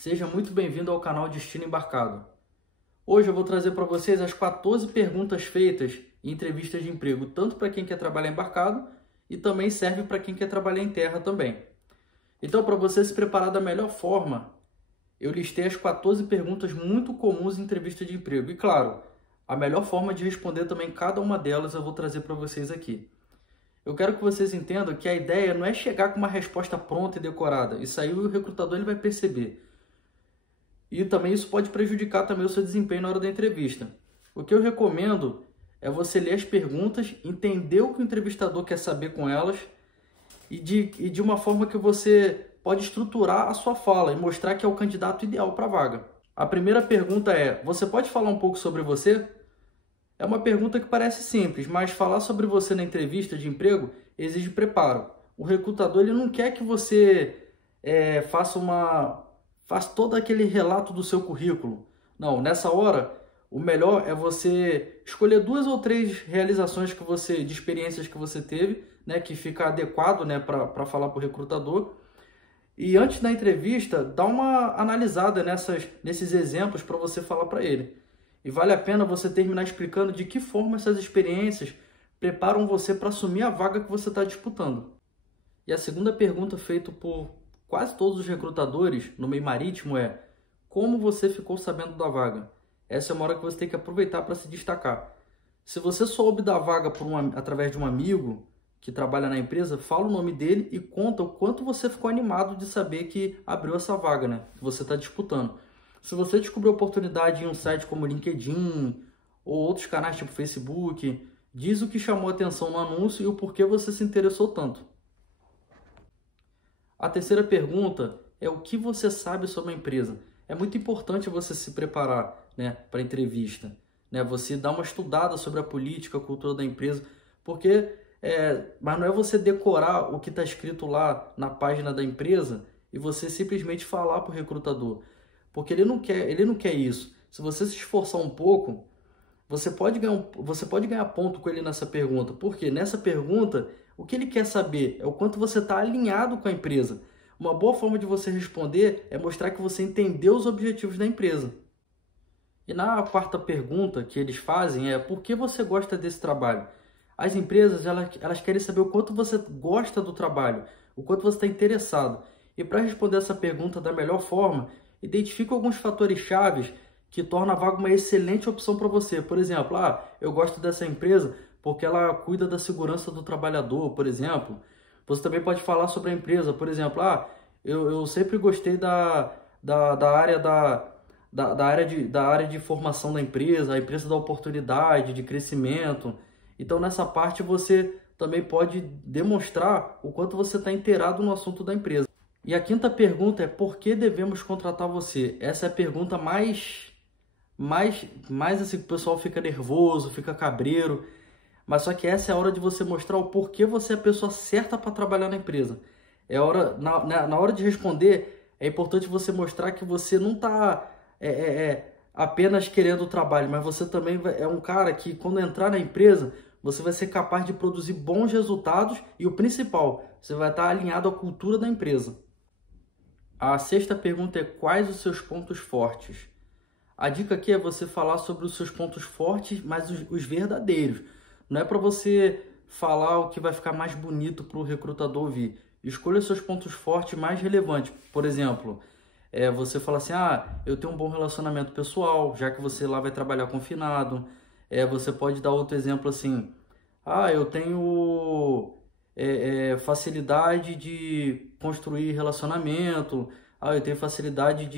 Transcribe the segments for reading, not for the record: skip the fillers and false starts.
Seja muito bem-vindo ao canal Destino Embarcado. Hoje eu vou trazer para vocês as 14 perguntas feitas em entrevistas de emprego, tanto para quem quer trabalhar embarcado e também serve para quem quer trabalhar em terra também. Então, para você se preparar da melhor forma, eu listei as 14 perguntas muito comuns em entrevista de emprego. E claro, a melhor forma de responder também cada uma delas eu vou trazer para vocês aqui. Eu quero que vocês entendam que a ideia não é chegar com uma resposta pronta e decorada. Isso aí o recrutador ele vai perceber. E também isso pode prejudicar também o seu desempenho na hora da entrevista. O que eu recomendo é você ler as perguntas, entender o que o entrevistador quer saber com elas e de uma forma que você pode estruturar a sua fala e mostrar que é o candidato ideal para a vaga. A primeira pergunta é: você pode falar um pouco sobre você? É uma pergunta que parece simples, mas falar sobre você na entrevista de emprego exige preparo. O recrutador ele não quer que você faça todo aquele relato do seu currículo. Não, nessa hora, o melhor é você escolher 2 ou 3 realizações de experiências que você teve, né, que fica adequado, né, para falar para o recrutador. E antes da entrevista, dá uma analisada nesses exemplos para você falar para ele. E vale a pena você terminar explicando de que forma essas experiências preparam você para assumir a vaga que você está disputando. E a segunda pergunta feita por quase todos os recrutadores no meio marítimo é: como você ficou sabendo da vaga? Essa é uma hora que você tem que aproveitar para se destacar. Se você soube da vaga através de um amigo que trabalha na empresa, fala o nome dele e conta o quanto você ficou animado de saber que abriu essa vaga, né, que você está disputando. Se você descobriu oportunidade em um site como LinkedIn ou outros canais tipo Facebook, diz o que chamou a atenção no anúncio e o porquê você se interessou tanto. A terceira pergunta é: o que você sabe sobre a empresa? É muito importante você se preparar, né, para a entrevista, né? Você dar uma estudada sobre a política, a cultura da empresa, mas não é você decorar o que está escrito lá na página da empresa e você simplesmente falar para o recrutador, porque ele não quer isso. Se você se esforçar um pouco, você pode ganhar ponto com ele nessa pergunta, porque nessa pergunta o que ele quer saber é o quanto você está alinhado com a empresa. Uma boa forma de você responder é mostrar que você entendeu os objetivos da empresa. E na quarta pergunta que eles fazem é: por que você gosta desse trabalho? As empresas elas querem saber o quanto você gosta do trabalho, o quanto você está interessado. E para responder essa pergunta da melhor forma, identifique alguns fatores chaves que tornam a vaga uma excelente opção para você. Por exemplo, eu gosto dessa empresa porque ela cuida da segurança do trabalhador, por exemplo. Você também pode falar sobre a empresa, por exemplo, eu sempre gostei da área de formação da empresa, a empresa dá oportunidade de crescimento. Então, nessa parte, você também pode demonstrar o quanto você está inteirado no assunto da empresa. E a quinta pergunta é: por que devemos contratar você? Essa é a pergunta mais assim, que o pessoal fica nervoso, fica cabreiro. Mas só que essa é a hora de você mostrar o porquê você é a pessoa certa para trabalhar na empresa. Na hora de responder, é importante você mostrar que você não está apenas querendo o trabalho, mas você também é um cara que, quando entrar na empresa, você vai ser capaz de produzir bons resultados e, o principal, você vai estar alinhado à cultura da empresa. A sexta pergunta é: quais os seus pontos fortes? A dica aqui é você falar sobre os seus pontos fortes, mas os verdadeiros. Não é para você falar o que vai ficar mais bonito para o recrutador ouvir. Escolha seus pontos fortes mais relevantes. Por exemplo, você fala assim: eu tenho um bom relacionamento pessoal, já que você lá vai trabalhar confinado. Você pode dar outro exemplo assim: eu tenho facilidade de construir relacionamento, eu tenho facilidade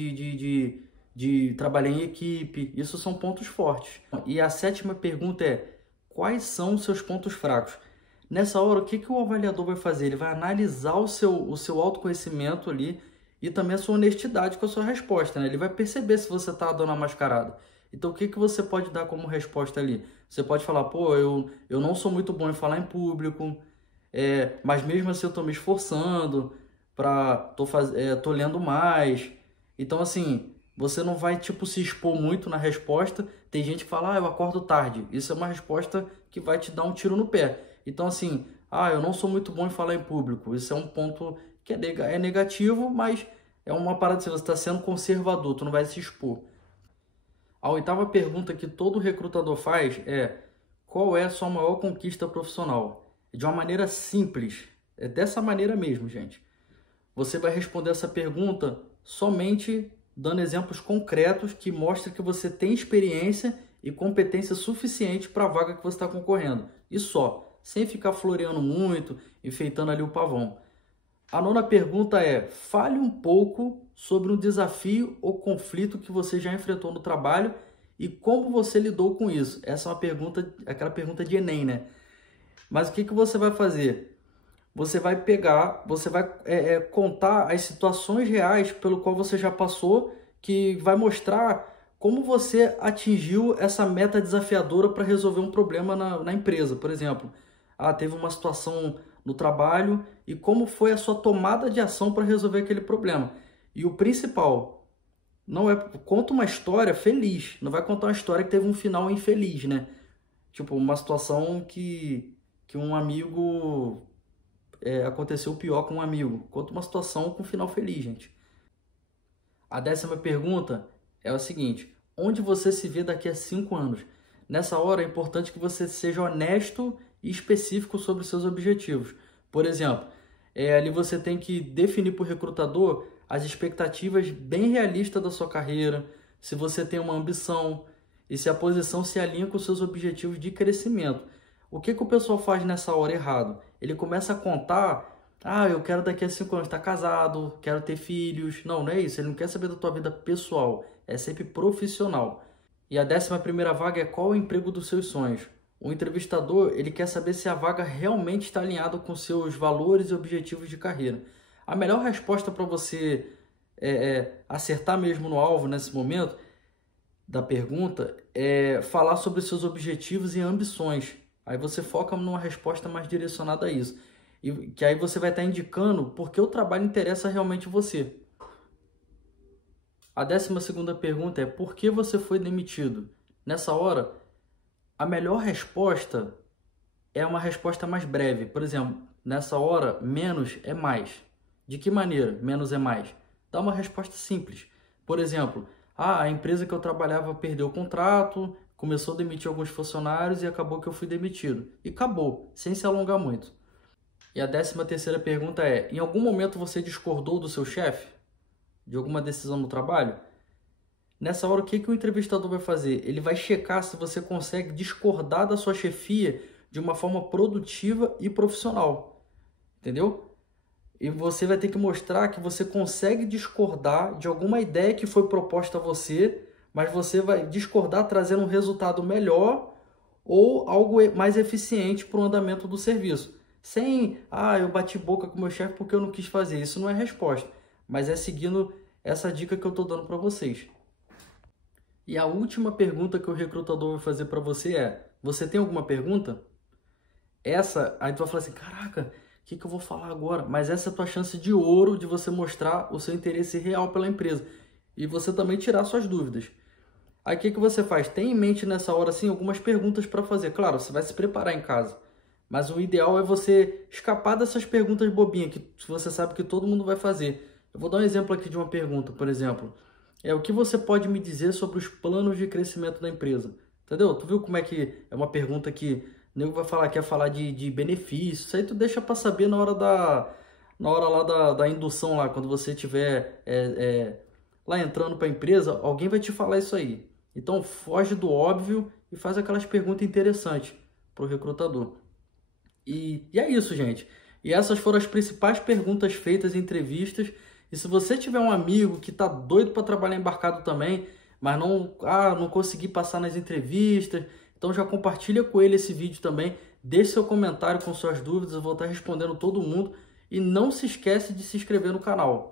de trabalhar em equipe. Isso são pontos fortes. E a sétima pergunta é: quais são os seus pontos fracos? Nessa hora, o que o avaliador vai fazer? Ele vai analisar o seu autoconhecimento ali e também a sua honestidade com a sua resposta, né? Ele vai perceber se você está dando uma mascarada. Então, o que você pode dar como resposta ali? Você pode falar: eu não sou muito bom em falar em público, mas mesmo assim eu estou me esforçando, tô lendo mais. Então, assim, você não vai, se expor muito na resposta. Tem gente que fala: eu acordo tarde. Isso é uma resposta que vai te dar um tiro no pé. Então, assim, eu não sou muito bom em falar em público. Isso é um ponto que é negativo, mas É uma parada assim, você está sendo conservador, tu não vai se expor. A oitava pergunta que todo recrutador faz é: qual é a sua maior conquista profissional? De uma maneira simples, é dessa maneira mesmo, gente. Você vai responder essa pergunta somente dando exemplos concretos que mostrem que você tem experiência e competência suficiente para a vaga que você está concorrendo. E só, sem ficar floreando muito, enfeitando ali o pavão. A nona pergunta é: fale um pouco sobre um desafio ou conflito que você já enfrentou no trabalho e como você lidou com isso. Essa é uma pergunta, aquela pergunta de Enem, né? Mas o que você vai fazer? Você vai pegar, você vai contar as situações reais pelo qual você já passou, que vai mostrar como você atingiu essa meta desafiadora para resolver um problema na empresa. Por exemplo, teve uma situação no trabalho e como foi a sua tomada de ação para resolver aquele problema. E o principal, não é conta uma história feliz, não vai contar uma história que teve um final infeliz, né? Tipo, uma situação que um amigo... aconteceu pior com um amigo. Conta uma situação com um final feliz, gente. A 10ª pergunta é o seguinte: onde você se vê daqui a 5 anos? Nessa hora é importante que você seja honesto e específico sobre os seus objetivos. Por exemplo, ali você tem que definir para o recrutador as expectativas bem realistas da sua carreira, se você tem uma ambição e se a posição se alinha com os seus objetivos de crescimento. O que o pessoal faz nessa hora errado? Ele começa a contar: eu quero daqui a 5 anos estar casado, quero ter filhos. Não é isso. Ele não quer saber da tua vida pessoal, é sempre profissional. E a 11ª vaga é: qual é o emprego dos seus sonhos? O entrevistador, ele quer saber se a vaga realmente está alinhada com seus valores e objetivos de carreira. A melhor resposta para você acertar mesmo no alvo nesse momento da pergunta é falar sobre seus objetivos e ambições. Aí você foca numa resposta mais direcionada a isso. E que aí você vai estar indicando porque o trabalho interessa realmente você. A 12ª pergunta é: por que você foi demitido? Nessa hora, a melhor resposta é uma resposta mais breve. Por exemplo, nessa hora, menos é mais. De que maneira menos é mais? Dá uma resposta simples. Por exemplo, a empresa que eu trabalhava perdeu o contrato, começou a demitir alguns funcionários e acabou que eu fui demitido. E acabou, sem se alongar muito. E a 13ª pergunta é: em algum momento você discordou do seu chefe? De alguma decisão no trabalho? Nessa hora, o que o entrevistador vai fazer? Ele vai checar se você consegue discordar da sua chefia de uma forma produtiva e profissional. Entendeu? E você vai ter que mostrar que você consegue discordar de alguma ideia que foi proposta a você, mas você vai discordar trazendo um resultado melhor ou algo mais eficiente para o andamento do serviço. Sem, eu bati boca com o meu chefe porque eu não quis fazer. Isso não é resposta, mas é seguindo essa dica que eu estou dando para vocês. E a última pergunta que o recrutador vai fazer para você é: você tem alguma pergunta? Essa, aí tu vai falar assim: caraca, o que eu vou falar agora? Mas essa é a tua chance de ouro de você mostrar o seu interesse real pela empresa. E você também tirar suas dúvidas. Aí o que você faz? Tem em mente nessa hora assim algumas perguntas para fazer. Claro, você vai se preparar em casa. Mas o ideal é você escapar dessas perguntas bobinhas que você sabe que todo mundo vai fazer. Eu vou dar um exemplo aqui de uma pergunta, por exemplo. O que você pode me dizer sobre os planos de crescimento da empresa? Entendeu? Tu viu como é que é uma pergunta que o nego vai falar, quer falar de benefícios. Isso aí tu deixa para saber na hora lá da indução lá, quando você estiver lá entrando para a empresa, alguém vai te falar isso aí. Então foge do óbvio e faz aquelas perguntas interessantes para o recrutador. E é isso, gente. E essas foram as principais perguntas feitas em entrevistas. E se você tiver um amigo que está doido para trabalhar embarcado também, mas não consegui passar nas entrevistas, então já compartilha com ele esse vídeo também. Deixe seu comentário com suas dúvidas, eu vou estar respondendo todo mundo. E não se esquece de se inscrever no canal.